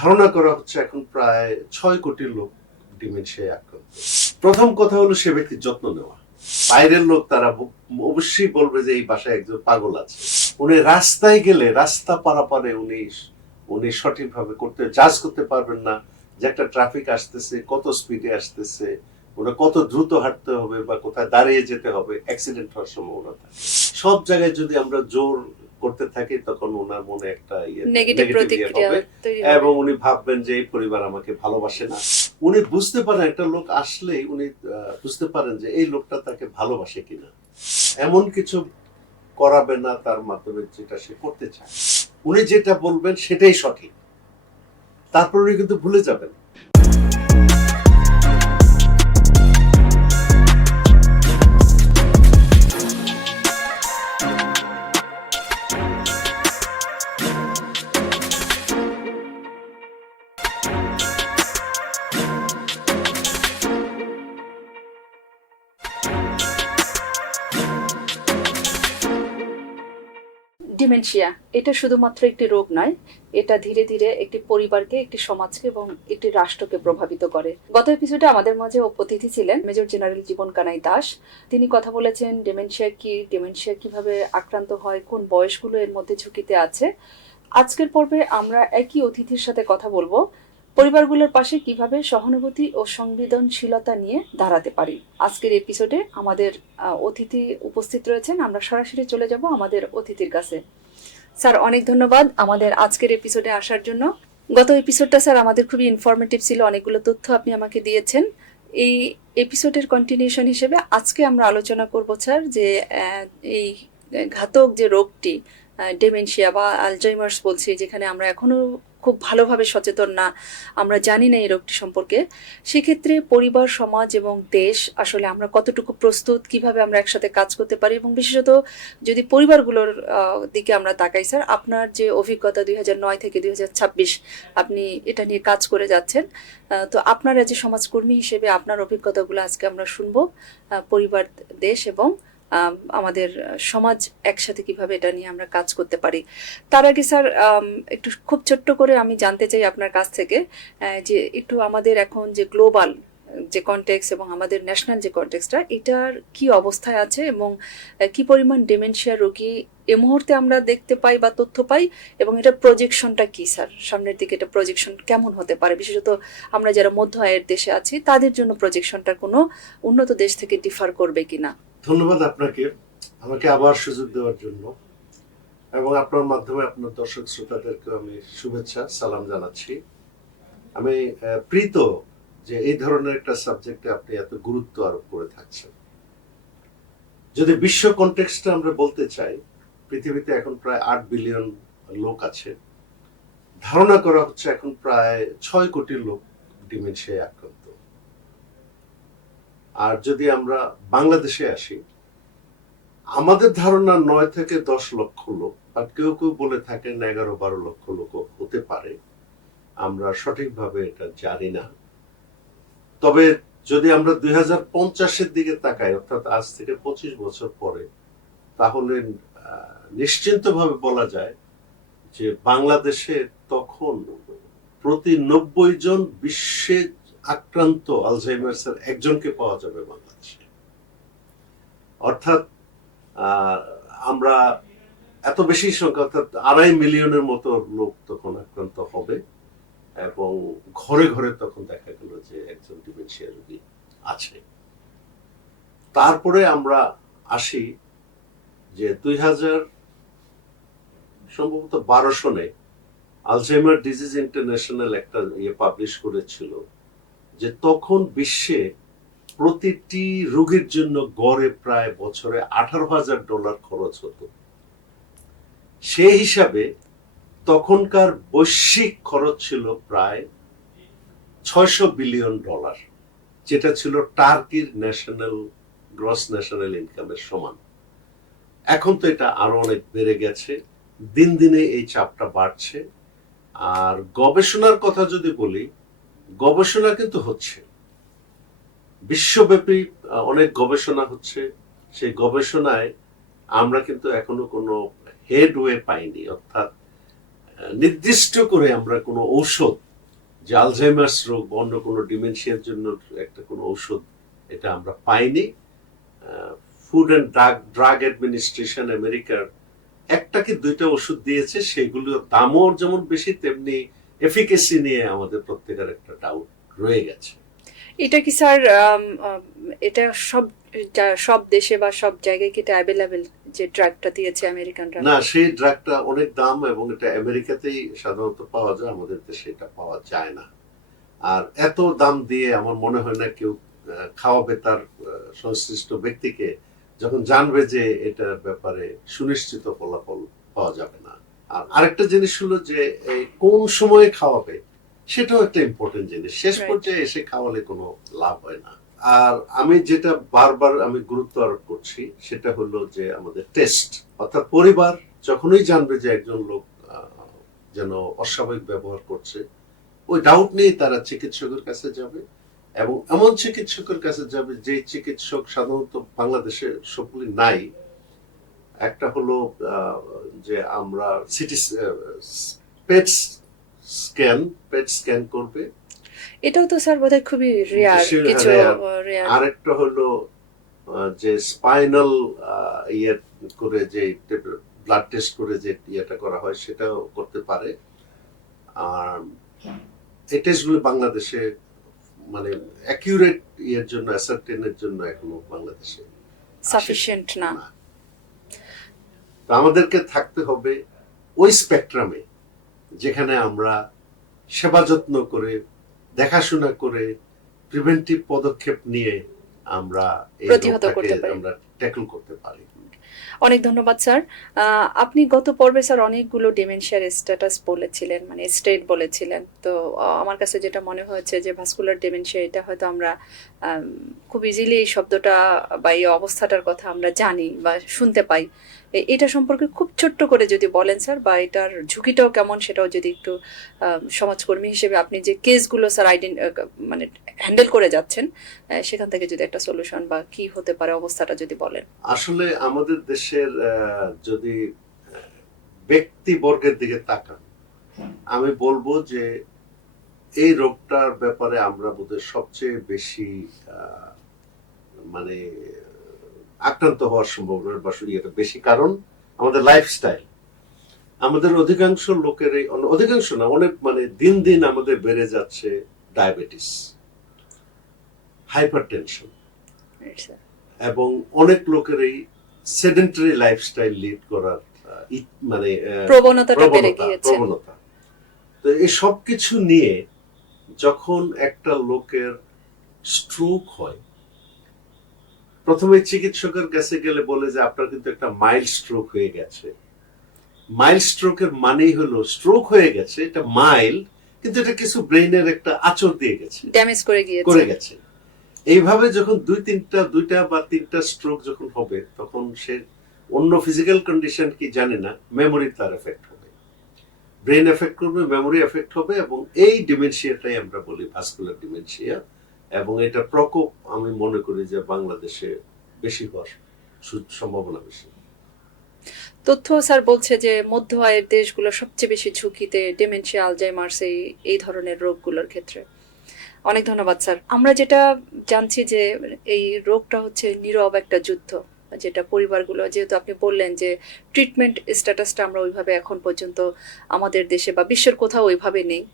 ধারণা করা হচ্ছে এখন প্রায় 6 কোটি লোক ডিমেনশিয়ায় আক্রান্ত। প্রথম কথা হলো সে ব্যক্তির যত্ন নেওয়া। বাইরের লোক তারা অবশ্যই বলবে যে এই বাসায় একজন পাগল আছে। উনি রাস্তায় গেলে রাস্তা পারাপারে উনি সঠিকভাবে জাজ করতে পারবেন না যে একটা ট্রাফিক আসতেছে, কত স্পিডে আসতেছে, ওরা কত দ্রুত হাঁটতে হবে বা কোথায় দাঁড়িয়ে যেতে হবে, অ্যাক্সিডেন্ট হওয়ার সম্ভাবনা থাকে। সব জায়গায় যদি আমরা জোর করতে থাকি তখন ওনার মনে একটা নেগেটিভ প্রতিক্রিয়া হবে তৈরি এবং হবে। উনি ভাববেন যে এই পরিবার আমাকে ভালোবাসে না। উনি বুঝতে পারেন একটা লোক আসলেই উনি বুঝতে পারেন যে এই লোকটা তাকে ভালোবাসে কিনা। এমন কিছু করাবে না তার মাধ্যমে যেটা সে করতে চায়। উনি যেটা বলবেন সেটাই সঠিক, তারপর উনি কিন্তু ভুলে যাবেন। ডিমেনশিয়া এটা শুধুমাত্র একটি রোগ নয়, এটা ধীরে ধীরে একটি পরিবারকে, একটি সমাজকে এবং একটি রাষ্ট্রকে প্রভাবিত করে। গত এপিসোডে আমাদের মাঝে অতিথি ছিলেন মেজর জেনারেল জীবন কানাই দাস। তিনি কথা বলেছেন ডিমেনশিয়া কি, ডিমেনশিয়া কিভাবে আক্রান্ত হয়, কোন বয়সগুলো এর মধ্যে ঝুঁকিতে আছে। আজকের পর্বে আমরা একই অতিথির সাথে কথা বলবো পরিবারগুলোর পাশে কিভাবে সহানুভূতি ও সংবেদনশীলতা নিয়ে দাঁড়াতে পারি। আজকের এপিসোডে আমাদের অতিথি উপস্থিত রয়েছেন। আমরা সরাসরি চলে যাব আমাদের অতিথির কাছে। স্যার, অনেক ধন্যবাদ আমাদের আজকের এপিসোডে আসার জন্য। গত এপিসোডটা স্যার আমাদের খুবই ইনফরমেটিভ ছিল, অনেকগুলো তথ্য আপনি আমাকে দিয়েছেন। এই এপিসোডের কন্টিনিউশন হিসেবে আজকে আমরা আলোচনা করব স্যার যে এই ঘাতক যে রোগটি ডেমেনশিয়া বা আলজাইমার্স বলছি, যেখানে আমরা এখনো খুব ভালোভাবে সচেতন না, আমরা জানি না এই রোগটি সম্পর্কে। সেক্ষেত্রে পরিবার, সমাজ এবং দেশ আসলে আমরা কতটুকু প্রস্তুত, কিভাবে আমরা একসাথে কাজ করতে পারি, এবং বিশেষত যদি পরিবারগুলোর দিকে আমরা তাকাই স্যার, আপনার যে অভিজ্ঞতা 2009 থেকে 2026 আপনি এটা নিয়ে কাজ করে যাচ্ছেন, তো আপনারা যে সমাজকর্মী হিসেবে আপনার অভিজ্ঞতাগুলো আজকে আমরা শুনবো। পরিবার, দেশ এবং আমাদের সমাজ একসাথে কিভাবে এটা নিয়ে আমরা কাজ করতে পারি। তার আগে স্যার একটু খুব ছোট্ট করে আমি জানতে চাই আপনার কাছ থেকে যে একটু আমাদের এখন যে গ্লোবাল যে কনটেক্সট এবং আমাদের ন্যাশনাল যে কনটেক্সটটা, এটার কি অবস্থায় আছে এবং কি পরিমাণ ডিমেনশিয়া রোগী এ মুহূর্তে আমরা দেখতে পাই বা তথ্য পাই, এবং এটা প্রজেকশনটা কি স্যার, সামনের দিকে এটা প্রজেকশন কেমন হতে পারে, বিশেষত আমরা যারা মধ্য আয়ের দেশে আছি তাদের জন্য প্রজেকশনটা কোনো উন্নত দেশ থেকে ডিফার করবে কিনা। ধন্যবাদ আপনাকে আমাকে আবার সুযোগ দেওয়ার জন্য, এবং আপনার মাধ্যমে আপনার দর্শক শ্রোতাদেরকে আমি শুভেচ্ছা সালাম জানাচ্ছি। আমি প্রীত যে এই ধরনের একটা সাবজেক্টে আপনি এত গুরুত্ব আরোপ করে থাকছেন। যদি বিশ্ব কনটেক্সটে আমরা বলতে চাই, পৃথিবীতে এখন প্রায় 8 বিলিয়ন লোক আছে। ধারণা করা হচ্ছে এখন প্রায় 6 কোটি লোক ডিমেনশিয়ায় আক্রান্ত। আর যদি আমরা বাংলাদেশে আসি, আমাদের ধারণা 9 থেকে 10 লক্ষ লোক, বা কেউ কেউ বলে থাকেন 11-12 লক্ষ লোক হতে পারে। আমরা সঠিকভাবে এটা জানি না। তবে যদি আমরা 2050-এর দিকে তাকাই, অর্থাৎ আজ থেকে 25 বছর পরে, তাহলে নিশ্চিন্তভাবে বলা যায় যে বাংলাদেশে তখন প্রতি 90 জন বিশ্বে আক্রান্ত আলজাইমার্সের একজনকে পাওয়া যাবে বাংলাদেশে। অর্থাৎ আমরা এত বেশি সংখ্যা, অর্থাৎ 2.5 মিলিয়নের মতো লোক তখন আক্রান্ত হবে, এবং ঘরে ঘরে তখন দেখা গেল যে একজন ডিমেনশিয়া রোগী আছে। তারপরে আমরা আসি যে 2012 সনে আলজাইমার ডিজিজ ইন্টারন্যাশনাল একটা পাবলিশ করেছিল যে তখন বিশ্বে প্রতিটি রোগীর জন্য গড়ে প্রায় বছরে $18,000 খরচ হতো। সেই হিসাবে তখনকার বৈশ্বিক খরচ ছিল প্রায় $600 বিলিয়ন, যেটা ছিল টার্কির গ্রস ন্যাশনাল ইনকামের সমান। এখন তো এটা আরো অনেক বেড়ে গেছে, দিন দিনে এই চাপটা বাড়ছে। আর গবেষণার কথা যদি বলি, গবেষণা কিন্তু হচ্ছে, বিশ্বব্যাপী অনেক গবেষণা হচ্ছে। সেই গবেষণায় আমরা কিন্তু এখনো কোনো হেডওয়ে পাইনি, অর্থাৎ নির্দিষ্ট করে আমরা কোনো ঔষধ যে আলঝাইমার্স রোগ বা অন্য কোনো ডিমেনশিয়ার জন্য একটা কোনো ঔষধ এটা আমরা পাইনি। ফুড অ্যান্ড ড্রাগ অ্যাডমিনিস্ট্রেশন আমেরিকার একটা কি দুইটা ওষুধ দিয়েছে, সেগুলোর দামও যেমন বেশি, তেমনি এফিকেসি নিয়ে আমাদের প্রত্যেকের একটা ডাউট রয়ে গেছে। এটা কি স্যার এটা সব দেশে বা সব জায়গায় কি এটা অ্যাভেলেবেল, যে ড্রাগটা দিয়েছে আমেরিকানরা? না, সেই ড্রাগটা অনেক দাম এবং এটা আমেরিকাতেই সাধারণত পাওয়া যায়, আমাদের দেশে এটা পাওয়া যায় না। আর এত দাম দিয়ে আমার মনে হয় না কেউ খাওয়াবে তার সংশ্লিষ্ট ব্যক্তিকে যখন জানবে যে এটার ব্যাপারে সুনিশ্চিত ফলাফল পাওয়া যাবে না। আর আরেকটা জিনিস হলো যে এই কোন সময়ে খাওয়াবে, সেটাও একটা ইম্পর্টেন্ট জিনিস। শেষ পর্যায়ে এসে খাওয়ালে কোনো লাভ হয় না। আর আমি যেটা বারবার গুরুত্ব আরোপ করছি সেটা হলো যে আমাদের টেস্ট, অর্থাৎ পরিবার যখনই জানবে যে একজন লোক যেন অস্বাভাবিক ব্যবহার করছে, ওই ডাউট নিয়ে তারা চিকিৎসকের কাছে যাবে এবং এমন চিকিৎসকের কাছে যাবে যে চিকিৎসক সাধারণত বাংলাদেশে সবগুলি নাই। একটা হলো যে আমরা সিটি পেট স্ক্যান করবে, এটাও তো স্যার বোধহয় খুবই রেয়ার কিছু। আরেকটা হলো যে স্পাইনাল ইয়ে করে যে ব্লাড টেস্ট করে যে ইয়েটা করা হয় সেটাও করতে পারে। আর এই টেস্টগুলো বাংলাদেশে মানে অ্যাকিউরেট ইয়ের জন্য, অ্যাসার্টেনের জন্য এখনো বাংলাদেশে সাফিশিয়েন্ট না। তো আমাদেরকে থাকতে হবে ওই স্পেকট্রামে যেখানে আমরা সেবা যত্ন করে, দেখাশোনা করে, প্রিভেন্টিভ পদক্ষেপ নিয়ে আমরা এই রোগটাকে আমরা ট্যাকল করতে পারি। অনেক ধন্যবাদ স্যার। আপনি গত পর্বে স্যার অনেকগুলো ডিমেনশিয়ার স্ট্যাটাস বলেছিলেন, মানে স্টেট বলেছিলেন। তো আমার কাছে যেটা মনে হয়েছে যে ভাস্কুলার ডিমেনশিয়া, এটা হয়তো আমরা খুব ইজিলি এই শব্দটা বা এই অবস্থাটার কথা আমরা জানি বা শুনতে পাই। এটা সম্পর্কে খুব ছোট্ট করে যদি বলেন স্যার, বা এটার ঝুঁকিটাও কেমন সেটাও যদি একটু সমাজকর্মী হিসেবে আপনি যে কেসগুলো স্যার মানে হ্যান্ডেল করে যাচ্ছেন সেখান থেকে যদি একটা সলিউশন বা কি হতে পারে অবস্থাটা যদি বলেন। আসলে আমাদের দেশের যদি ব্যক্তিবর্গের দিকে তাকান, আমি বলবো যে এই রোগটার ব্যাপারে আমরা বোধহয় সবচেয়ে বেশি মানে আক্রান্ত হওয়ার সম্ভাবনা এটা বেশি, কারণ আমাদের লাইফস্টাইল। আমাদের অধিকাংশ লোকের, অধিকাংশ না অনেক, মানে দিন দিন আমাদের বেড়ে যাচ্ছে ডায়াবেটিস, হাইপারটেনশন, এবং অনেক লোকের এই সেডেন্টারি লাইফস্টাইল লিড করার মানে প্রবণতা। তো এই সব কিছু নিয়ে যখন একটা লোকের স্ট্রোক হয়, প্রথমে চিকিৎসকের কাছে গেলে বলে যে আপনার কিন্তু একটা মাইল্ড স্ট্রোক হয়ে গেছে। মাইল্ড স্ট্রোকের মানেই হলো স্ট্রোক হয়ে গেছে, এটা মাইল্ড, কিন্তু এটা কিছু ব্রেইনের একটা আঁচড় দিয়ে গেছে, ড্যামেজ করে গেছে। এইভাবে যখন দুইটা বা তিনটা স্ট্রোক যখন হবে, তখন সে অন্য ফিজিক্যাল কন্ডিশন কি জানে না, মেমোরি তার এফেক্ট হবে, ব্রেন এফেক্ট করবে, মেমোরি এফেক্ট হবে, এবং এই ডিমেনশিয়াটাই আমরা বলি ভাস্কুলার ডিমেনশিয়া। এবং এটা প্রকোপ আমি মনে করি যে বাংলাদেশে বেশি হওয়ার সম্ভাবনা বেশি। তথ্য স্যার বলছে যে মধ্য আয়ের দেশগুলো সবচেয়ে বেশি ঝুঁকিতে ডিমেনশিয়া, আলজাইমার্স এই ধরনের রোগগুলোর ক্ষেত্রে। অনেক ধন্যবাদ স্যার। আমরা যেটা জানছি যে এই রোগটা হচ্ছে নীরব একটা যুদ্ধ, যেটা পরিবারগুলো, যেহেতু আপনি বললেন যে ট্রিটমেন্ট স্ট্যাটাসটা আমরা ওইভাবে এখন পর্যন্ত আমাদের দেশে বা বিশ্বের কোথাও ওইভাবে নেই।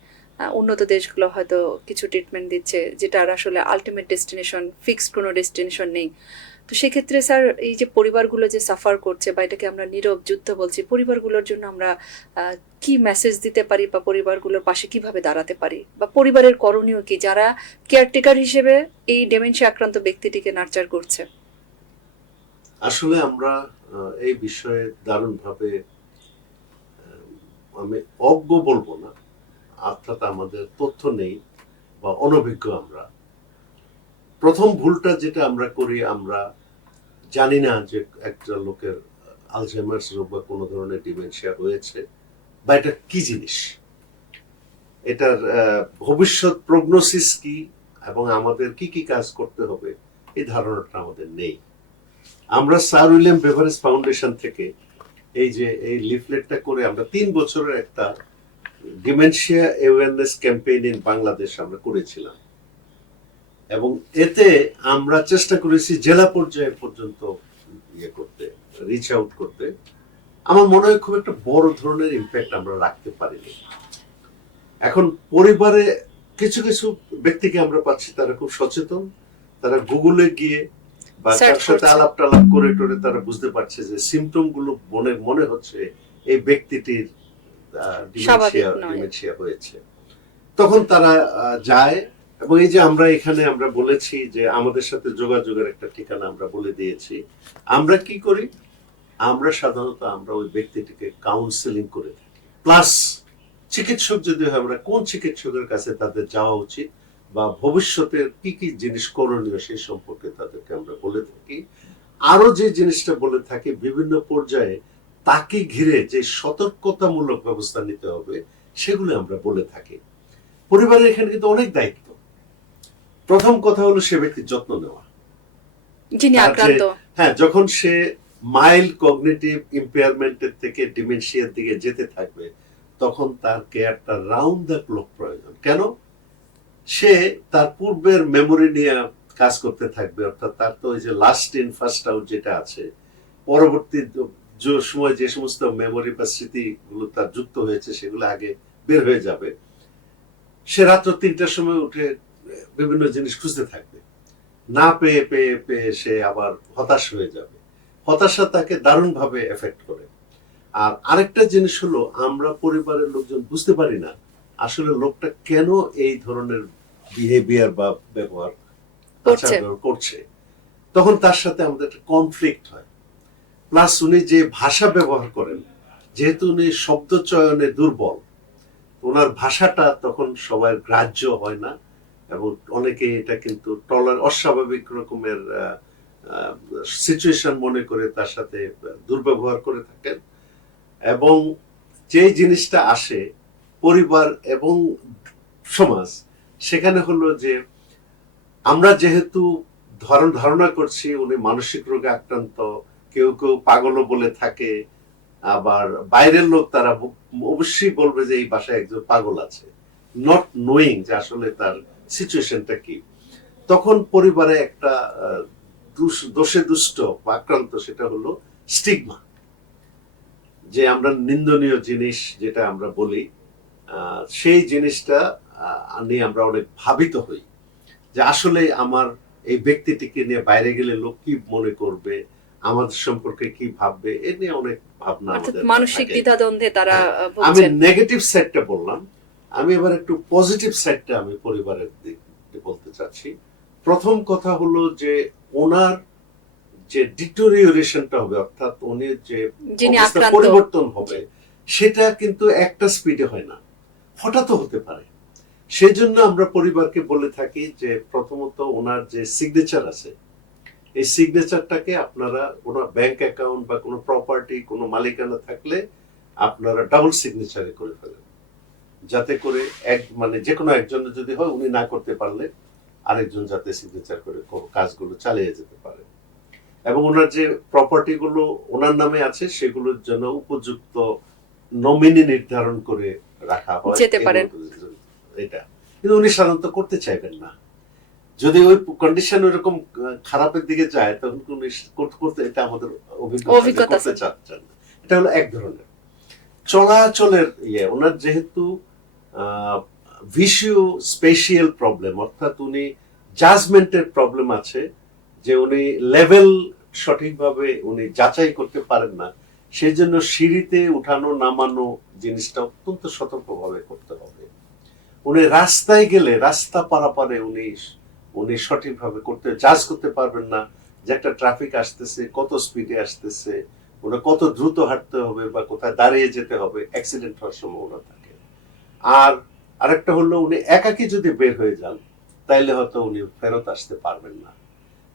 উন্নত দেশগুলো হয়তো কিছু ট্রিটমেন্ট দিচ্ছে যেটার আসলে আলটিমেট ডেস্টিনেশন, ফিক্সড কোনো ডেস্টিনেশন নেই। তো সেক্ষেত্রে স্যার এই যে পরিবারগুলো যে সাফার করছে বা এটাকে আমরা নীরব যুদ্ধ বলছি, পরিবারগুলোর জন্য আমরা কি মেসেজ দিতে পারি বা পরিবারগুলোর পাশে কিভাবে দাঁড়াতে পারি, বা পরিবারের করণীয় কি যারা কেয়ারটেকার হিসেবে এই ডিমেনশিয়া আক্রান্ত ব্যক্তিটিকে নার্চার করছে? আসলে আমরা এই বিষয়ে দারুণভাবে, আমি অজ্ঞ বলবো না, অর্থাৎ আমাদের তথ্য নেই বা অনভিজ্ঞ আমরা। প্রথম ভুলটা যেটা আমরা করি, আমরা জানি না যে একটা লোকের আলঝাইমার্স রোগ বা কোনো ধরনের ডিমেনশিয়া হয়েছে বা এটা কি জিনিস, এটার ভবিষ্যৎ প্রগনোসিস কি এবং আমাদের কি কি কাজ করতে হবে, এই ধারণাটা আমাদের নেই। আমরা স্যার উইলিয়াম বেভারেজ ফাউন্ডেশন থেকে এই যে এই লিফলেটটা করে আমরা 3 বছরের একটা dementia awareness campaign in Bangladesh আমরা করেছিলাম, এবং এতে আমরা চেষ্টা করেছি জেলা পর্যায়ে পর্যন্ত ইয়ে করতে, রিচ আউট করতে। আমার মনে হয় খুব একটা বড় ধরনের ইম্প্যাক্ট আমরা রাখতে পারিনি। এখন পরিবারে কিছু কিছু ব্যক্তিকে আমরা পাচ্ছি তারা খুব সচেতন, তারা গুগলে গিয়ে বা Search তার সাথে করছে। আলাপ টালাপ করে টরে তারা বুঝতে পারছে যে সিমটম গুলো মনে হচ্ছে এই ব্যক্তিটির স্বাভাবিক নয়। ডিমেনশিয়া হয়েছে। তখন তারা যায়, এবং এই যে আমরা এখানে আমরা বলেছি যে আমাদের সাথে যোগাযোগের একটা ঠিকানা আমরা বলে দিয়েছি। আমরা কি করি, আমরা সাধারণত আমরা ওই ব্যক্তিটিকে কাউন্সেলিং করে থাকি, প্লাস চিকিৎসক যদি হয় আমরা কোন চিকিৎসকের কাছে তাদের যাওয়া উচিত বা ভবিষ্যতের কি কি জিনিস করণীয় সেই সম্পর্কে তাদেরকে আমরা বলে থাকি। আরো যে জিনিসটা বলে থাকি, বিভিন্ন পর্যায়ে তাকে ঘিরে যে সতর্কতামূলক ব্যবস্থা নিতে হবে সেগুলো আমরা বলে থাকি। পরিবারের এখানে কিন্তু অনেক দায়িত্ব। প্রথম কথা হলো সে ব্যক্তির যত্ন নেওয়া, যিনি তার যে- আক্রান্ত। হ্যাঁ, যখন সে মাইল্ড কগনিটিভ ইম্পেয়ারমেন্টের থেকে ডিমেনশিয়ার দিকে যেতে থাকবে তখন তার কেয়ারটা রাউন্ড দ্য ক্লক প্রয়োজন। কেন? সে তার পূর্বের মেমোরি নিয়ে কাজ করতে থাকবে, অর্থাৎ তার তো ওই যে লাস্ট ইন ফার্স্ট আউট যেটা আছে, পরবর্তী যে সময় যে সমস্ত মেমোরি বা স্মৃতিগুলো তার যুক্ত হয়েছে সেগুলো আগে বের হয়ে যাবে। সে রাত্র 3টার সময় উঠে বিভিন্ন জিনিস খুঁজতে থাকবে, না পেয়ে পেয়ে পেয়ে সে আবার হতাশ হয়ে যাবে। হতাশা তাকে দারুণভাবে এফেক্ট করে। আর আরেকটা জিনিস হলো, আমরা পরিবারের লোকজন বুঝতে পারি না আসলে লোকটা কেন এই ধরনের বিহেভিয়ার বা ব্যবহার করছে। আচার করছে। তখন তার সাথে আমাদের একটা কনফ্লিক্ট হয়। প্লাস উনি যে ভাষা ব্যবহার করেন, যেহেতু উনি শব্দ চয়নে দুর্বল, ওনার ভাষাটা তখন সবার গ্রাহ্য হয় না, এবং অনেকে এটা কিন্তু অস্বাভাবিক রকমের সিচুয়েশন মনে করে তার সাথে দুর্ব্যবহার করে থাকেন। এবং যে জিনিসটা আসে পরিবার এবং সমাজ, সেখানে হলো যে আমরা যেহেতু ধারণা করছি উনি মানসিক রোগে আক্রান্ত, কেউ কেউ পাগলও বলে থাকে, আবার বাইরের লোক তারা অবশ্যই বলবে যে এই বাসায় একজন পাগল আছে, নট নোয়িং যে আসলে তার সিচুয়েশনটা কি। তখন পরিবারে একটা দোষে দুষ্ট বা আক্রান্ত, সেটা হলো স্টিগমা, যে আমরা নিন্দনীয় জিনিস যেটা আমরা বলি, সেই জিনিসটা নিয়ে আমরা অনেক ভাবিত হই যে আসলে আমার এই ব্যক্তিটিকে নিয়ে বাইরে গেলে লোক কি মনে করবে, আমাদের সম্পর্কে কি ভাববে, এ নিয়ে অনেক ভাবনা অর্থাৎ আমাদের মানসিক থাকে। দ্বিধাদ্বন্দ্বে তারা আমি ভুগছেন। নেগেটিভ সাইডটা বললাম, আমি এবার একটু পজিটিভ সাইডটা আমি পরিবারের দিক থেকে বলতে চাচ্ছি। প্রথম কথা হলো যে ওনার যে ডিটোরিওরেশনটা হবে, অর্থাৎ উনি যে যিনি অবস্থা আক্রান্ত। পরিবর্তন হবে, সেটা কিন্তু একটা স্পিডে হয় না, হঠাৎ হতে পারে। সেজন্য আমরা পরিবারকে বলে থাকি যে প্রথমত ওনার যে সিগনেচার আছে, এই সিগনেচারটাকে আপনারা ওনার ব্যাংক অ্যাকাউন্ট বা কোনো প্রপার্টি কোনো মালিকানা থাকলে আপনারা ডাবল সিগনেচারে করে ফেলেন, যাতে করে মানে যে কোনো একজনের যদি হয়, উনি না করতে পারলে আরেকজন যাতে সিগনেচার করে কাজগুলো চালিয়ে যেতে পারে। এবং ওনার যে প্রপার্টি গুলো ওনার নামে আছে সেগুলোর জন্য উপযুক্ত নমিনি নির্ধারণ করে রাখা হয় যেতে পারেন। এটা কিন্তু উনি সাধারণত করতে চাইবেন না। যদি ওই কন্ডিশন ওইরকম খারাপের দিকে যায় তখন উনি করতে, এটা আমাদের অভিজ্ঞতা করতে চাচ্ছেন না। এটা হলো এক ধরনের চলাচলের ইয়ে। ওনার যেহেতু ভিশিও স্পেশিয়াল প্রবলেম, অর্থাৎ উনি জাজমেন্টের প্রবলেম আছে, যে উনি লেভেল সঠিকভাবে উনি যাচাই করতে পারেন না, সেই জন্য সিঁড়িতে উঠানো নামানো জিনিসটা অত্যন্ত সতর্কভাবে করতে হবে। উনি রাস্তায় গেলে রাস্তা পারাপারে উনি সঠিকভাবে জাজ করতে পারবেন না যে একটা ট্রাফিক আসতেছে কত স্পিডে আসতেছে, ওরা কত দ্রুত হাঁটতে হবে বা কোথায় দাঁড়িয়ে যেতে হবে, অ্যাক্সিডেন্ট হওয়ার সম্ভাবনা থাকে। আর আরেকটা হলো উনি একাকী যদি বের হয়ে যান তাইলে হয়তো উনি ফেরত আসতে পারবেন না।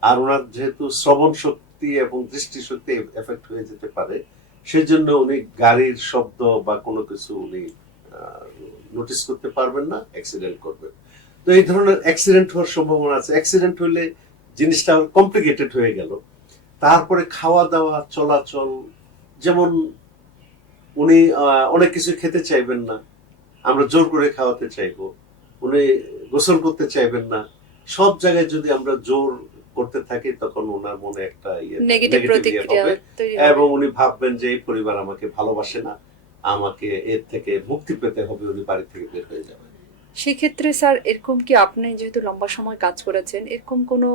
আর ওনার যেহেতু শ্রবণ শক্তি এবং দৃষ্টিশক্তি এফেক্ট হয়ে যেতে পারে, সেই জন্য উনি গাড়ির শব্দ বা কোনো কিছু উনি নোটিস করতে পারবেন না, অ্যাক্সিডেন্ট করবেন। তো এই ধরনের অ্যাক্সিডেন্ট হওয়ার সম্ভাবনা আছে। অ্যাক্সিডেন্ট হলে জিনিসটা কমপ্লিকেটেড হয়ে গেল। তারপরে খাওয়া দাওয়া চলাচল, যেমন উনি অনেক কিছু খেতে চাইবেন না, আমরা জোর করে খাওয়াতে চাইবো, উনি গোসল করতে চাইবেন না। সব জায়গায় যদি আমরা জোর করতে থাকি তখন ওনার মনে একটা নেগেটিভ নেগেটিভ প্রতিক্রিয়া হবে তৈরি এবং হবে। উনি ভাববেন যে এই পরিবার আমাকে ভালোবাসে না, আমাকে এর থেকে মুক্তি পেতে হবে, উনি বাড়ি থেকে বের হয়ে যাবেন। সেক্ষেত্রে স্যার এরকম কি আপনি যেহেতু লম্বা সময় কাজ করেছেন এরকম কোনো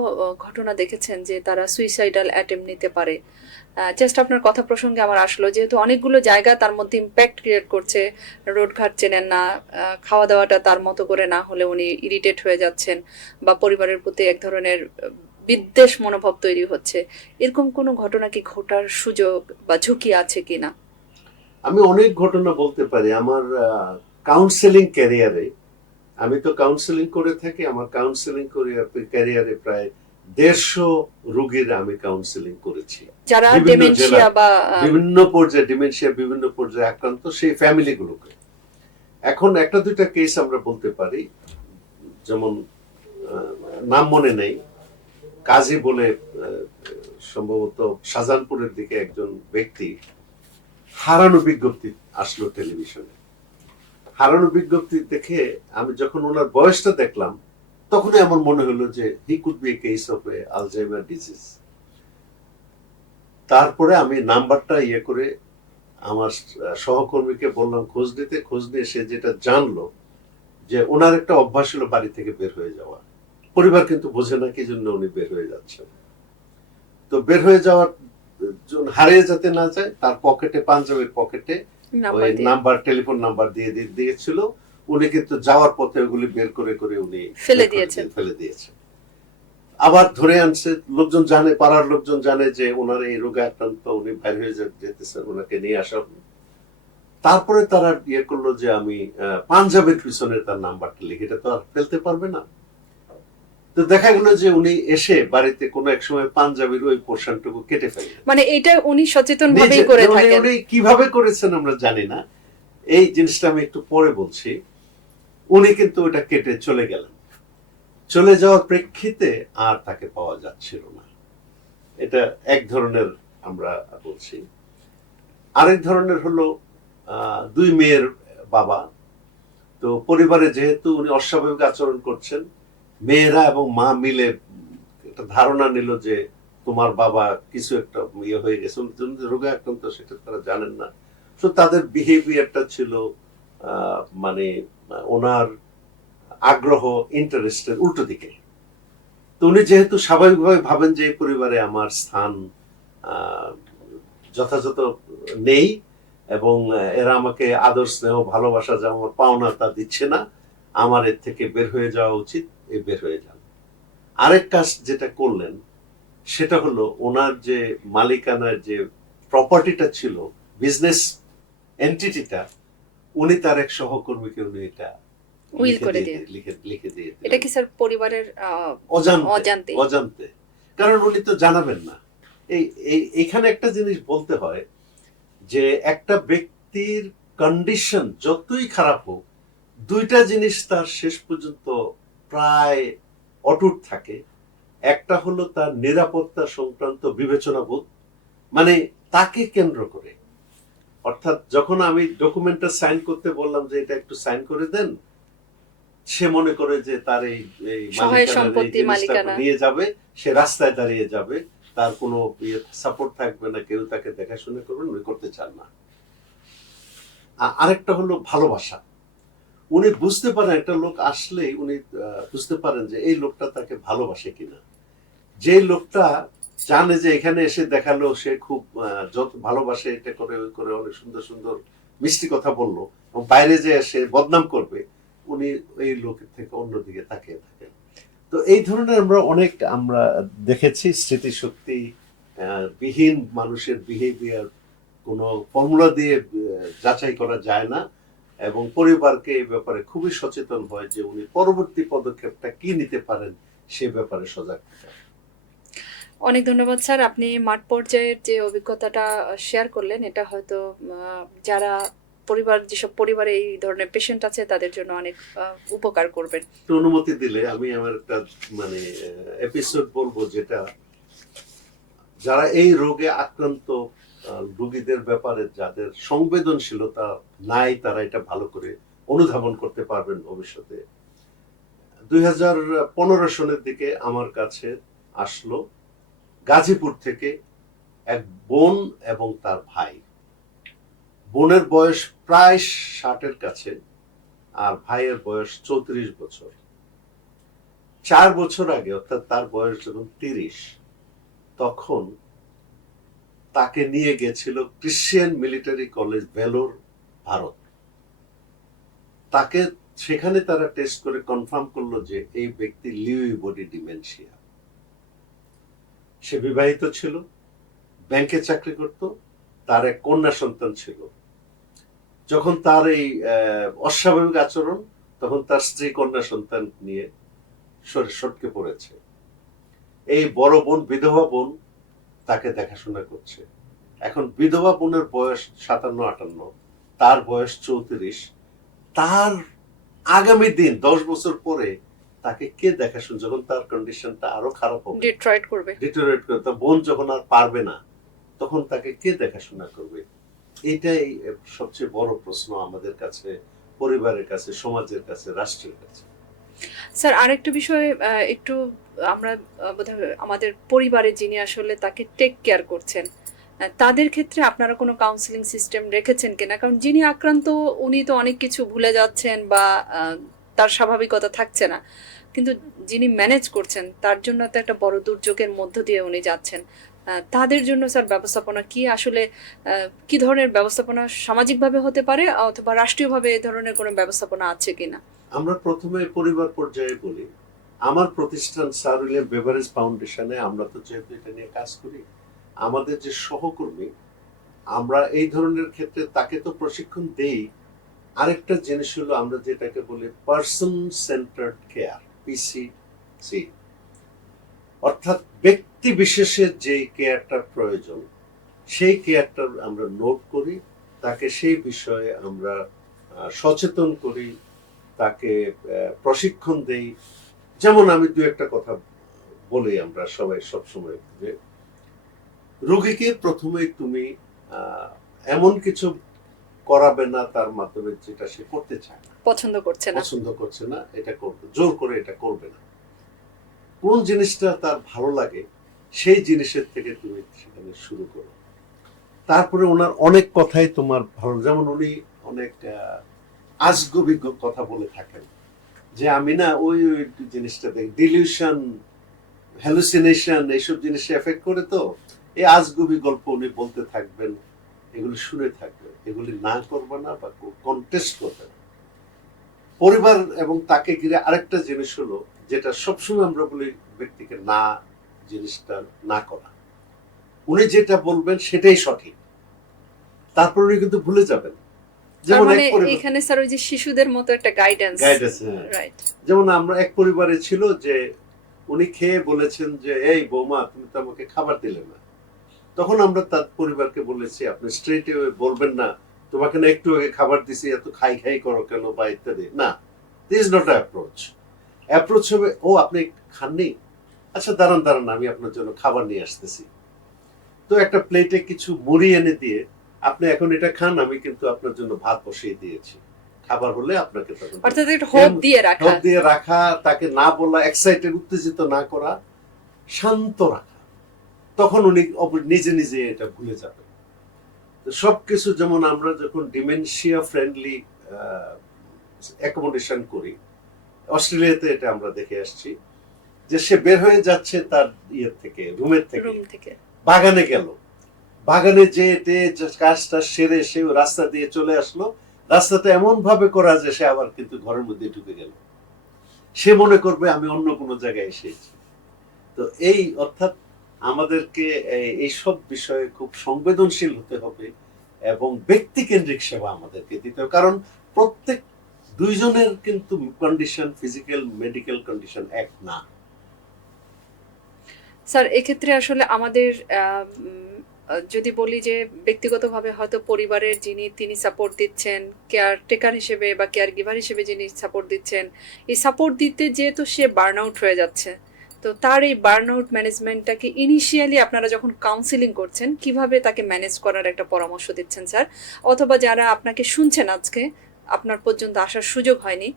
ঘটনা দেখেছেন যে তারা সুইসাইডাল অ্যাটেম্প নিতে পারে? জাস্ট আপনার কথা প্রসঙ্গে আমার আসলো, যেহেতু অনেকগুলো জায়গা তার মধ্যে ইম্প্যাক্ট ক্রিয়েট করছে, রোডঘাট চেনেন না, খাওয়া দাওয়াটা তার মতো করে না হলে উনি ইরিটেট হয়ে যাচ্ছেন, বা পরিবারের প্রতি এক ধরনের বিদ্বেষ মনোভাব তৈরি হচ্ছে, এরকম কোনো ঘটনা কি ঘটার সুযোগ বা ঝুঁকি আছে কিনা? আমি অনেক ঘটনা বলতে পারি আমার কাউন্সেলিং ক্যারিয়ারে। আমি তো কাউন্সেলিং করে থাকি, আমার কাউন্সেলিং ক্যারিয়ারে প্রায় 150 রোগীর আমি কাউন্সেলিং করেছি যারা বিভিন্ন ডেমেনশিয়া জেলায়, বা বিভিন্ন পর্যায়ে ডিমেনশিয়া বিভিন্ন পর্যায়ে আক্রান্ত সেই ফ্যামিলিগুলোকে। এখন একটা দুইটা কেস আমরা বলতে পারি, যেমন নাম মনে নেই, কাজী বলে সম্ভবত শাহজাহানপুরের দিকে একজন ব্যক্তি হারানো বিজ্ঞপ্তি আসলো টেলিভিশনে। হারানো বিজ্ঞপ্তি দেখে আমি যখন ওনার বয়সটা দেখলাম তখনই আমার মনে হলো যে he could B A case of A Alzheimer disease. তারপরে আমি নাম্বারটা করে আমার সহকর্মীকে বললাম খোঁজ নিতে, খোঁজ নিয়ে সে যেটা জানলো যে ওনার একটা অভ্যাস ছিল বাড়ি থেকে বের হয়ে যাওয়া। পরিবার কিন্তু বোঝে না কি জন্য উনি বের হয়ে যাচ্ছেন। তো বের হয়ে যাওয়ার হারিয়ে যেতে না যায় তার পকেটে, পাঞ্জাবের পকেটে ওই নাম্বার, টেলিফোন নাম্বার দিয়ে দিয়েছিল। উনি কিন্তু যাওয়ার পথে ওগুলি বের করে করে উনি ফেলে দিয়েছে। আবার ধরে আনছে, লোকজন জানে, পাড়ার লোকজন জানে যে ওনার এই রোগে আক্রান্ত, উনি বাইরে হয়ে যেতেছেন, ওনাকে নিয়ে আসা। তারপরে তারা করলো যে আমি পাঞ্জাবের পিছনে তার নাম্বারটা লিখে, এটা তো আর ফেলতে পারবে না। তো দেখা গেল যে উনি এসে বাড়িতে কোনো এক সময় পাঞ্জাবির ওই পোর্শনটুকু কেটে ফেললেন। মানে এটা উনি সচেতন ভাবেই করে থাকেন। উনি কিভাবে করেছেন আমরা জানি না, এই জিনিসটা আমি একটু পরে বলছি। উনি কিন্তু ওটা কেটে চলে গেলেন। চলে যাওয়ার প্রেক্ষিতে আর তাকে পাওয়া যাচ্ছিল না। এটা এক ধরনের আমরা বলছি। আরেক ধরনের হলো দুই মেয়ের বাবা। তো পরিবারে যেহেতু উনি অস্বাভাবিক আচরণ করছেন, মেয়েরা এবং মা মিলে একটা ধারণা নিল যে তোমার বাবা কিছু একটা হয়ে গেছে, রোগে আক্রান্ত, সেটা তারা জানেন না। তো তাদের বিহেভিয়ারটা ছিল মানে ওনার আগ্রহ, ইন্টারেস্টের উল্টো দিকে। তো উনি যেহেতু স্বাভাবিকভাবে ভাবেন যে এই পরিবারে আমার স্থান যথাযথ নেই এবং এরা আমাকে আদর স্নেহ ভালোবাসা যা আমার পাওনা তা দিচ্ছে না, আমার এর থেকে বের হয়ে যাওয়া উচিত, বের হয়ে যান। আরেক কাজ যেটা করলেন সেটা হলো ওনার যে মালিকানার যে প্রপার্টিটা ছিল, বিজনেস এন্টিটিটা, উনি তার এক সহকর্মীকে উনি এটা উইল করে দিয়ে লিখে দিয়ে। এটা কি স্যার পরিবারের অজান্তে? কারণ উনি তো জানাবেন না। এইখানে একটা জিনিস বলতে হয় যে একটা ব্যক্তির কন্ডিশন যতই খারাপ হোক, দুইটা জিনিস তার শেষ পর্যন্ত প্রায় অটুট থাকে। একটা হলো তার নিরাপত্তা সংক্রান্ত বিবেচনাবোধ, মানে তাকে কেন্দ্র করে। অর্থাৎ যখন আমি ডকুমেন্টটা সাইন করতে বললাম যে এটা একটু সাইন করে দেন, সে মনে করে যে তার এই মালিকানা নিয়ে যাবে, সে রাস্তায় দাঁড়িয়ে যাবে, তার কোনো সাপোর্ট থাকবে না, কেউ তাকে দেখাশোনা করবেন, উনি করতে চান না। আরেকটা হলো ভালোবাসা। উনি বুঝতে পারেন একটা লোক আসলেই উনি বুঝতে পারেন যে এই লোকটা তাকে ভালোবাসে কিনা। যে লোকটা জানে যে এখানে এসে দেখালো সে খুব যত ভালোবাসে, এটা করে ওই করে, অনেক সুন্দর সুন্দর মিষ্টি কথা বললো, এবং বাইরে যে এসে বদনাম করবে, উনি এই লোকের থেকে অন্যদিকে তাকিয়ে থাকেন। তো এই ধরনের আমরা দেখেছি। স্মৃতিশক্তি বিহীন মানুষের বিহেভিয়ার কোনো ফর্মুলা দিয়ে যাচাই করা যায় না, এবং পরিবারকে এই ব্যাপারে খুবই সচেতন হয় যে উনি পরবর্তী পদক্ষেপটা কি নিতে পারেন সে ব্যাপারে সজাগ থাকেন। অনেক ধন্যবাদ স্যার, আপনি মাঠ পর্যায়ের যে অভিজ্ঞতাটা শেয়ার করলেন, এটা হয়তো যারা যেসব পরিবারে এই ধরনের পেশেন্ট আছে তাদের জন্য অনেক উপকার করবেন। অনুমতি দিলে আমি আমার একটা এপিসোড বলবো, যেটা যারা এই রোগে আক্রান্ত রোগীদের ব্যাপারে যাদের সংবেদনশীলতা নাই, তারা এটা ভালো করে অনুধাবন করতে পারবেন ভবিষ্যতে। 2015 সনের দিকে আমার কাছে আসলো গাজীপুর থেকে এক বোন এবং তার ভাই। বোনের বয়স প্রায় 60-এর কাছে, আর ভাইয়ের বয়স 34 বছর। 4 বছর আগে, অর্থাৎ তার বয়স যখন 30, তখন তাকে নিয়ে গেছিল Christian military college Vellore, Bharat. তাকে সেখানে তারা টেস্ট করে কনফার্ম করলো যে এই ব্যক্তি লিউই বডি ডিমেনশিয়া। সে বিবাহিত ছিল, ব্যাংকে চাকরি করত, তার এক কন্যা সন্তান ছিল। যখন তার এই অস্বাভাবিক আচরণ, তখন তার স্ত্রী কন্যা সন্তান নিয়ে সটকে পড়েছে। এই বড় বোন, বিধবা বোন, তাকে দেখাশোনা করছে। এখন বিধবা বোনের বয়স 57-58, তার বয়স 34। তার আগামী দিন 10 বছর পরে তাকে কে দেখাশোনা, যখন তার কন্ডিশনটা আরো খারাপ হবে, ডিটেরিয়রেট করবে, তার বোন যখন আর পারবে না, তখন তাকে কে দেখাশোনা করবে? এটাই সবচেয়ে বড় প্রশ্ন আমাদের কাছে, পরিবারের কাছে, সমাজের কাছে, রাষ্ট্রের কাছে। স্যার, আরেকটা বিষয় একটু আমরা বোধহয় আমাদের পরিবারে যিনি আসলে তাকে টেক কেয়ার করছেন, তাদের ক্ষেত্রে আপনারা কোনো কাউন্সিলিং সিস্টেম রেখেছেন কিনা? কারণ যিনি আক্রান্ত উনি তো অনেক কিছু ভুলে যাচ্ছেন বা তার স্বাভাবিকতা থাকছে না, কিন্তু যিনি ম্যানেজ করছেন তার জন্য তো একটা বড় দুর্যোগের মধ্য দিয়ে উনি যাচ্ছেন। তাদের জন্য স্যার ব্যবস্থাপনা কি, আসলে কি ধরনের ব্যবস্থাপনা সামাজিকভাবে হতে পারে অথবা রাষ্ট্রীয়ভাবে এই ধরনের কোনো ব্যবস্থাপনা আছে কিনা? আমরা প্রথমে পরিবার পর্যায়ে বলি। আমার প্রতিষ্ঠান স্যার উইলিয়াম বেভারেজ ফাউন্ডেশনে, আমরা তো যেহেতু এটা নিয়ে কাজ করি, আমাদের যে সহকর্মী, আমরা এই ধরনের ক্ষেত্রে তাকে তো প্রশিক্ষণ দেই। আরেকটা জিনিস হলো আমরা যেটাকে বলি পার্সন সেন্টার্ড কেয়ার, পিসিসি, অর্থাৎ ব্যক্তি বিশেষের যে কেয়ারটার প্রয়োজন, সেই কেয়ারটা আমরা নোট করি, তাকে সেই বিষয়ে আমরা সচেতন করি, তাকে প্রশিক্ষণ দেই। যেমন আমি দু একটা কথা বলি, আমরা সবাই সবসময় যে রোগীকে প্রথমে তুমি এমন কিছু করাবে না তার মাধ্যমে যেটা সে করতে চায় না, পছন্দ করছে না, এটা করবে, জোর করে এটা করবে না। কোন জিনিসটা তার ভালো লাগে সেই জিনিসের থেকে তুমি সেখানে শুরু করো। তারপরে ওনার অনেক কথাই তোমার ভালো, যেমন উনি অনেক আজগুবি কথা বলে থাকেন যে আমি না ওই জিনিসটা দেখি, ডিলিউশন, হ্যালুসিনেশন, এইসব জিনিসে এফেক্ট করে, তো এই আজগুবি গল্প উনি বলতে থাকবেন, এগুলি শুনে থাকবে, এগুলি না করবে না বা কন্টেস্ট করবে না। পরিবার এবং তাকে ঘিরে আরেকটা জিনিস হলো, যেটা সবসময় আমরা বলি ব্যক্তিকে না, জিনিসটা না করা। উনি যেটা বলবেন সেটাই সঠিক, তারপর উনি কিন্তু ভুলে যাবেন। যেমন এখানে স্যার ওই যে শিশুদের মতো একটা গাইডেন্স, রাইট। যেমন আমরা এক পরিবারে ছিল যে উনি খেয়ে বলেছেন যে এই বৌমা তুমি তো আমাকে খাবার দিলে না। তখন আমরা তার পরিবারকে বলেছি আপনি স্ট্রেট বলবেন না তোমাকে না একটু আগে খাবার দিছি, এত খাই খাই করো কেন বা ইত্যাদি, না। This is not approach. Approach হবে, ও আপনি খাননি, আচ্ছা দাঁড়ান দাঁড়ান আমি আপনার জন্য খাবার নিয়ে আসতেছি। তো একটা প্লেটে কিছু মুড়ি এনে দিয়ে আপনি এখন এটা খান, আমি কিন্তু আপনার জন্য ভাত বসিয়ে দিয়েছি, খাবার হলে আপনাকে তখন, অর্থাৎ একটা হোপ দিয়ে রাখা, তাকে না বলা, এক্সাইটেড, উত্তেজিত না করা, শান্ত রাখা। তখন উনি নিজে নিজে এটা ভুলে যাবেন। সবকিছু, যেমন আমরা যখন ডিমেনশিয়া ফ্রেন্ডলি অ্যাকোমোডেশন করি, অস্ট্রেলিয়াতে এটা আমরা দেখে আসছি, যে সে বের হয়ে যাচ্ছে তার ইয়ের থেকে, রুমের থেকে, বাগানে গেল, বাগানে যে কাজটা সেরে সে রাস্তা দিয়ে চলে আসলো, রাস্তাটা এমন ভাবে করা যে সে আবার কিন্তু ঘরের মধ্যে ঢুকে গেল, সে মনে করবে আমি অন্য কোনো জায়গায় এসেছি। তো এই অর্থাৎ আমাদেরকে এই সব বিষয়ে খুব সংবেদনশীল হতে হবে এবং ব্যক্তিকেন্দ্রিক সেবা আমাদেরকে দিতে হবে, কারণ প্রত্যেক দুইজনের কিন্তু কন্ডিশন, ফিজিক্যাল মেডিকেল কন্ডিশন এক না। স্যার, এক্ষেত্রে আসলে আমাদের যদি বলি যে ব্যক্তিগতভাবে হয়তো পরিবারের যিনি তিনি সাপোর্ট দিচ্ছেন, কেয়ার টেকার হিসেবে বা কেয়ার গিভার হিসেবে যিনি সাপোর্ট দিচ্ছেন, এই সাপোর্ট দিতে যেহেতু সে বার্ন আউট হয়ে যাচ্ছে, তো তার এই বার্ন আউট ম্যানেজমেন্টটাকে ইনিশিয়ালি আপনারা যখন কাউন্সিলিং করছেন কিভাবে তাকে ম্যানেজ করার একটা পরামর্শ দিচ্ছেন স্যার? অথবা যারা আপনাকে শুনছেন আজকে আপনার পর্যন্ত আসার সুযোগ হয়নি,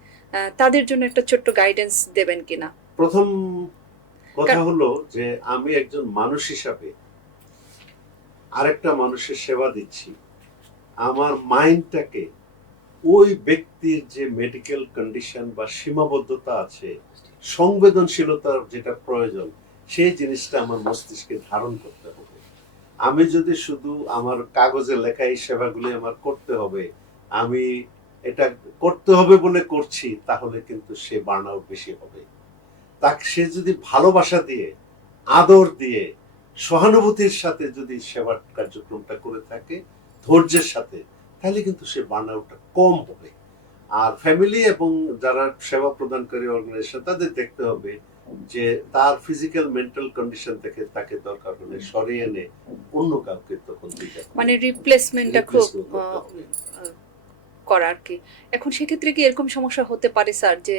তাদের জন্য একটা ছোট্ট গাইডেন্স দেবেন কিনা? প্রথম কথা হলো যে আমি একজন মানুষ হিসাবে আরেকটা মানুষের সেবা দিচ্ছি, আমার মাইন্ডটাকে ওই ব্যক্তির যে মেডিকেল কন্ডিশন বা সীমাবদ্ধতা আছে, সংবেদনশীলতার যেটা প্রয়োজন, সেই জিনিসটা আমার মস্তিষ্কে ধারণ করতে হবে। আমি যদি শুধু আমার কাগজে লেখা এই সেবাগুলি আমার করতে হবে, আমি এটা করতে হবে বলে করছি, তাহলে কিন্তু সে বার্ন আউট বেশি হবে। তাকে সে যদি ভালোবাসা দিয়ে, আদর দিয়ে, সহানুভূতির সাথে যদি সেবার কার্যক্রমটা করে থাকে, ধৈর্যের সাথে, তাহলে কিন্তু সে বার্ন আউটটা কম হবে। আর ফ্যামিলি এবং যারা সেবা প্রদানকারী অর্গানাইজেশন, তাদের দেখতে হবে যে তার ফিজিক্যাল মেন্টাল কন্ডিশন থেকে তাকে দরকার হলে সরিয়ে এনে অন্য কাউকে তখন দিতে হবে। মানে রিপ্লেসমেন্টটা খুব Replacement করতে হবে। করা আর কি। এখন সেক্ষেত্রে কি এরকম সমস্যা হতে পারে স্যার যে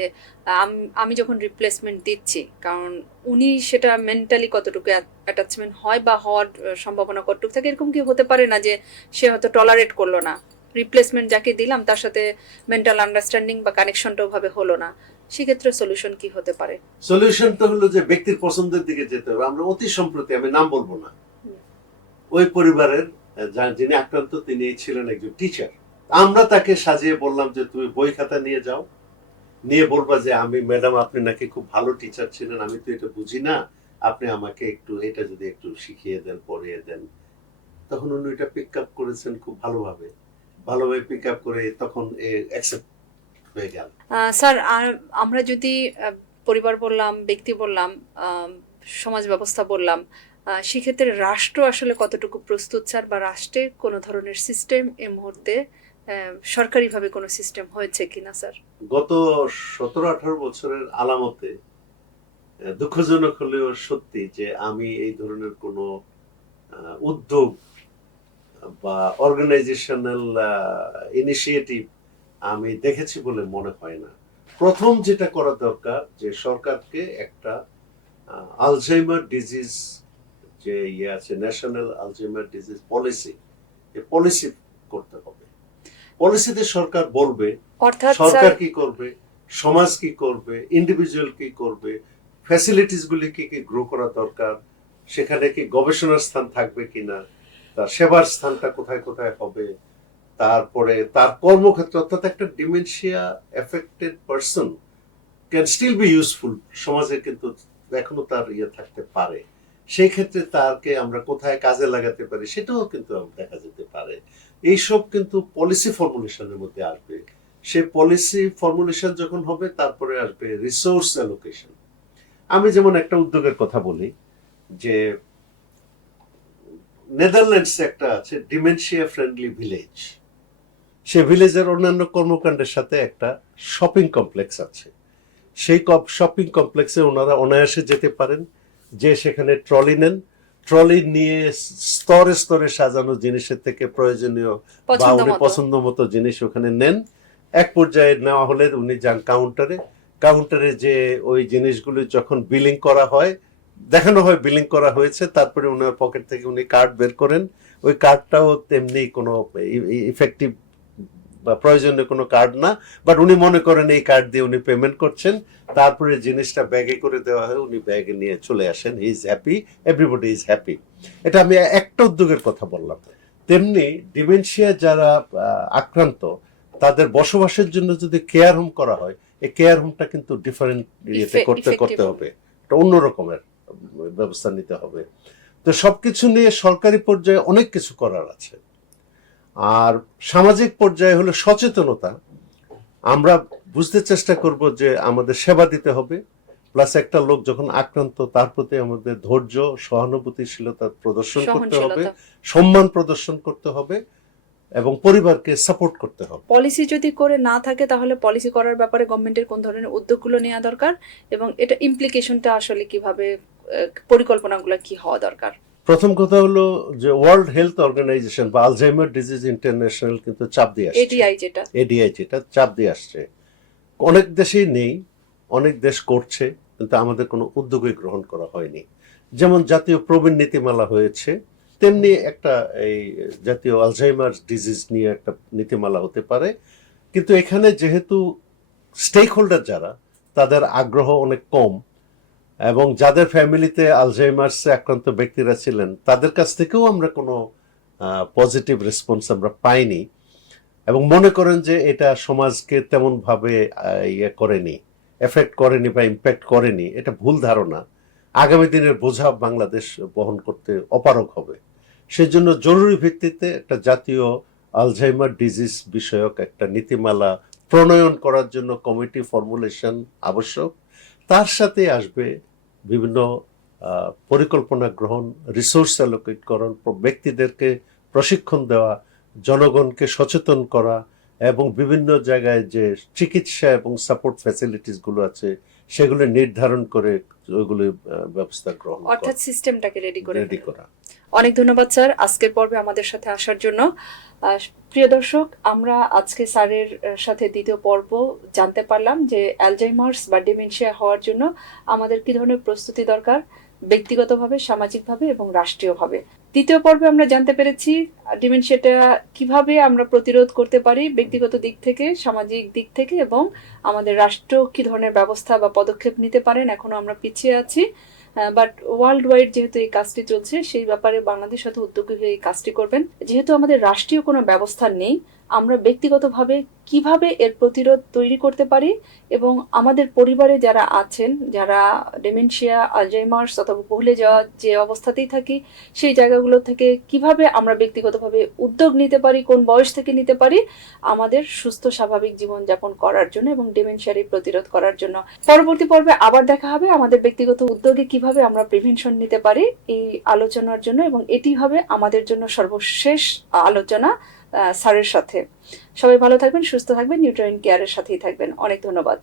আমি যখন রিপ্লেসমেন্ট দিচ্ছি, কারণ উনি সেটা মেন্টালি কতটুকু অ্যাটাচমেন্ট হয় বা হওয়ার সম্ভাবনা কতটুকু থাকে, এরকম কি হতে পারে না যে সে হয়তো টলারেট করলো না, রিপ্লেসমেন্ট যাকে দিলাম তার সাথে মেন্টাল আন্ডারস্ট্যান্ডিং বা কানেকশনটা ওভাবে হলো না, সেক্ষেত্রে সলিউশন কি হতে পারে? সলিউশনটা হলো যে ব্যক্তির পছন্দের দিকে যেতে হবে। আমরা অতি সম্প্রতি, আমি নাম বলবো না, ওই পরিবারের যিনি আক্রান্ত তিনি ছিলেন একজন টিচার। আমরা তাকে সাজিয়ে বললাম যে তুমি বই খাতা নিয়ে যাও, নিয়ে বলবা যে আমি ম্যাডাম আপনি নাকি খুব ভালো টিচার ছিলেন, আমি তো এটা বুঝি না, আপনি আমাকে একটু এটা যদি একটু শিখিয়ে দেন, পড়িয়ে দেন। তখন উনি এটা পিক আপ করেছেন খুব ভালোভাবে, ভালোভাবে পিক আপ করে তখন অ্যাকসেপ্ট হয়ে গেল। স্যার, আর আমরা যদি পরিবার বললাম, ব্যক্তি বললাম, সমাজ ব্যবস্থা বললাম, সেক্ষেত্রে রাষ্ট্র আসলে কতটুকু প্রস্তুত স্যার, বা রাষ্ট্রে কোনো ধরনের সিস্টেম এই মুহূর্তে সরকারিভাবে কোনো সিস্টেম হয়েছে কিনা স্যার? গত 17-18 বছরের আলামতে দুঃখজনক হলেও সত্যি যে আমি এই ধরনের কোনো উদ্যোগ বা অর্গানাইজেশনাল ইনিশিয়েটিভ আমি দেখেছি বলে মনে হয় না। প্রথম যেটা করা দরকার যে সরকারকে একটা আলঝেইমার ডিজিজ যে আছে, ন্যাশনাল আলঝেইমার ডিজিজ পলিসি, এই পলিসি করতে হবে। পলিসিতে সরকার বলবে অর্থাৎ সরকার কি করবে, সমাজ কি করবে, ইন্ডিভিজুয়াল কি করবে, ফ্যাসিলিটিস গুলি কি কি গ্রো করা দরকার, সেখানে কি গবেষণার স্থান থাকবে কিনা, তার সেবার স্থানটা কোথায় কোথায় হবে, তারপরে তার কর্মক্ষেত্র, অর্থাৎ একটা dementia affected person can still be useful সমাজে, কিন্তু এখনো তার থাকতে পারে। সেই ক্ষেত্রে তাকে আমরা কোথায় কাজে লাগাতে পারি সেটাও কিন্তু দেখা যেতে পারে। এইসব কিন্তু পলিসি ফর্মুলেশনের মধ্যে আসবে। সেই পলিসি ফর্মুলেশন যখন হবে, তারপরে আসবে রিসোর্স অ্যালোকেশন। আমি যেমন একটা উদ্যোগের কথা বলি যে নেদারল্যান্ডসে একটা আছে ডিমেনশিয়া ফ্রেন্ডলি ভিলেজ। সে ভিলেজের অন্যান্য কর্মকাণ্ডের সাথে একটা শপিং কমপ্লেক্স আছে। সেই শপিং কমপ্লেক্সে ওনারা অনায়াসে যেতে পারেন, যে সেখানে ট্রলি নেন, ট্রলি নিয়ে স্তরে স্তরে সাজানো জিনিসের থেকে প্রয়োজনীয় বা উনি পছন্দ মতো জিনিস ওখানে নেন। এক পর্যায়ে নেওয়া হলে উনি যান কাউন্টারে, কাউন্টারে যে ওই জিনিসগুলো যখন বিলিং করা হয়, দেখানো হয় বিলিং করা হয়েছে, তারপরে ওনার পকেট থেকে উনি কার্ড বের করেন। ওই কার্ডটাও তেমনি কোনো ইফেক্টিভ বা প্রয়োজনীয় কোনো কার্ড না, বাট উনি মনে করেন এই কার্ড দিয়ে উনি পেমেন্ট করছেন। তারপরে জিনিসটা ব্যাগে করে দেওয়া হয়, উনি ব্যাগে নিয়ে চলে আসেন, he is happy, everybody is happy. এটা আমি একটা উদ্যোগের কথা বললাম। তেমনি ডিমেনশিয়া যারা আক্রান্ত, তাদের বসবাসের জন্য যদি কেয়ার হোম করা হয়, এই কেয়ার হোমটা কিন্তু ডিফারেন্ট ইয়েতে করতে হবে, একটা অন্য রকমের ব্যবস্থা নিতে হবে। তো সবকিছু নিয়ে সরকারি পর্যায়ে অনেক কিছু করার আছে। আর সামাজিক পর্যায়ে হলো সচেতনতা। আমরা বুঝতে চেষ্টা করব যে আমাদের সেবা দিতে হবে, প্লাস একটা লোক যখন আক্রান্ত তার প্রতি আমাদের ধৈর্য, সহানুভূতিশীলতা প্রদর্শন করতে হবে, সম্মান প্রদর্শন করতে হবে এবং পরিবারকে সাপোর্ট করতে হবে। পলিসি যদি করে না থাকে, তাহলে পলিসি করার ব্যাপারে গভর্নমেন্টের কোন ধরনের উদ্যোগগুলো নেওয়া দরকার এবং এটা ইমপ্লিকেশনটা আসলে কিভাবে, পরিকল্পনাগুলো কি হওয়া দরকার? প্রথম কথা হলো যে ওয়ার্ল্ড হেলথ অর্গানাইজেশন বা আলঝেইমার ডিজিজ ইন্টারন্যাশনাল কিন্তু চাপ দিয়ে আসছে, এডিআই যেটা চাপ দিয়ে আসছে। অনেক দেশেই নেই, অনেক দেশ করছে, কিন্তু আমাদের কোনো উদ্যোগই গ্রহণ করা হয়নি। যেমন জাতীয় প্রবীণ নীতিমালা হয়েছে, তেমনি একটা এই জাতীয় আলঝেইমার ডিজিজ নিয়ে একটা নীতিমালা হতে পারে, কিন্তু এখানে যেহেতু স্টেক হোল্ডার যারা, তাদের আগ্রহ অনেক কম, এবং যাদের ফ্যামিলিতে আলঝাইমার্সে আক্রান্ত ব্যক্তিরা ছিলেন তাদের কাছ থেকেও আমরা কোনো পজিটিভ রেসপন্স আমরা পাইনি, এবং মনে করেন যে এটা সমাজকে তেমন ভাবে ইয়ে করেনি, এফেক্ট করেনি বা ইম্প্যাক্ট করেনি। এটা ভুল ধারণা। আগামী দিনের বোঝা বাংলাদেশ বহন করতে অপারগ হবে। সেজন্য জরুরি ভিত্তিতে একটা জাতীয় আলঝাইমার ডিজিজ বিষয়ক একটা নীতিমালা প্রণয়ন করার জন্য কমিটি ফর্মুলেশন আবশ্যক। তার সাথে আসবে বিভিন্ন পরিকল্পনা গ্রহণ, রিসোর্স অ্যালোকেটকরণ, ব্যক্তিদেরকে প্রশিক্ষণ দেওয়া, জনগণকে সচেতন করা, এবং বিভিন্ন জায়গায় যে চিকিৎসা এবং সাপোর্ট ফ্যাসিলিটিস গুলো আছে সেগুলো নির্ধারণ করে ওইগুলো ব্যবস্থা গ্রহণ অর্থাৎ সিস্টেমটাকে রেডি করা। অনেক ধন্যবাদ স্যার আজকের পর্বে আমাদের সাথে আসার জন্য। প্রিয় দর্শক, আমরা আজকে স্যারের সাথে দ্বিতীয় পর্ব জানতে পারলাম যে অ্যালজাইমার্স বা ডিমেনশিয়া হওয়ার জন্য আমাদের কি ধরনের প্রস্তুতি দরকার, ব্যক্তিগতভাবে, সামাজিকভাবে এবং রাষ্ট্রীয়ভাবে। দ্বিতীয় পর্বে আমরা জানতে পেরেছি ডিমেনশিয়াটা কিভাবে আমরা প্রতিরোধ করতে পারি ব্যক্তিগত দিক থেকে, সামাজিক দিক থেকে, এবং আমাদের রাষ্ট্র কি ধরনের ব্যবস্থা বা পদক্ষেপ নিতে পারেন। এখনো আমরা পিছিয়ে আছি, বাট ওয়ার্ল্ড ওয়াইড যেহেতু এই কাজটি চলছে, সেই ব্যাপারে বাংলাদেশ সাথে উদ্যোগী হয়ে এই কাজটি করবেন। যেহেতু আমাদের রাষ্ট্রীয় কোনো ব্যবস্থা নেই, আমরা ব্যক্তিগতভাবে কিভাবে এর প্রতিরোধ তৈরি করতে পারি, এবং আমাদের পরিবারে যারা আছেন, যারা ডিমেনশিয়া, আলজাইমার্স অথবা ভুলে যাওয়া যে অবস্থাতেই থাকি, সেই জায়গাগুলো থেকে কিভাবে আমরা ব্যক্তিগতভাবে উদ্যোগ নিতে পারি, কোন বয়স থেকে নিতে পারি আমাদের সুস্থ স্বাভাবিক জীবনযাপন করার জন্য এবং ডিমেনশিয়ার এই প্রতিরোধ করার জন্য। পরবর্তী পর্বে আবার দেখা হবে আমাদের ব্যক্তিগত উদ্যোগে কিভাবে আমরা প্রিভেনশন নিতে পারি এই আলোচনার জন্য, এবং এটি হবে আমাদের জন্য সর্বশেষ আলোচনা স্যারের সাথে। সবাই ভালো থাকবেন, সুস্থ থাকবেন, নিউট্রিয়েন্ট কেয়ারের সাথেই থাকবেন। অনেক ধন্যবাদ।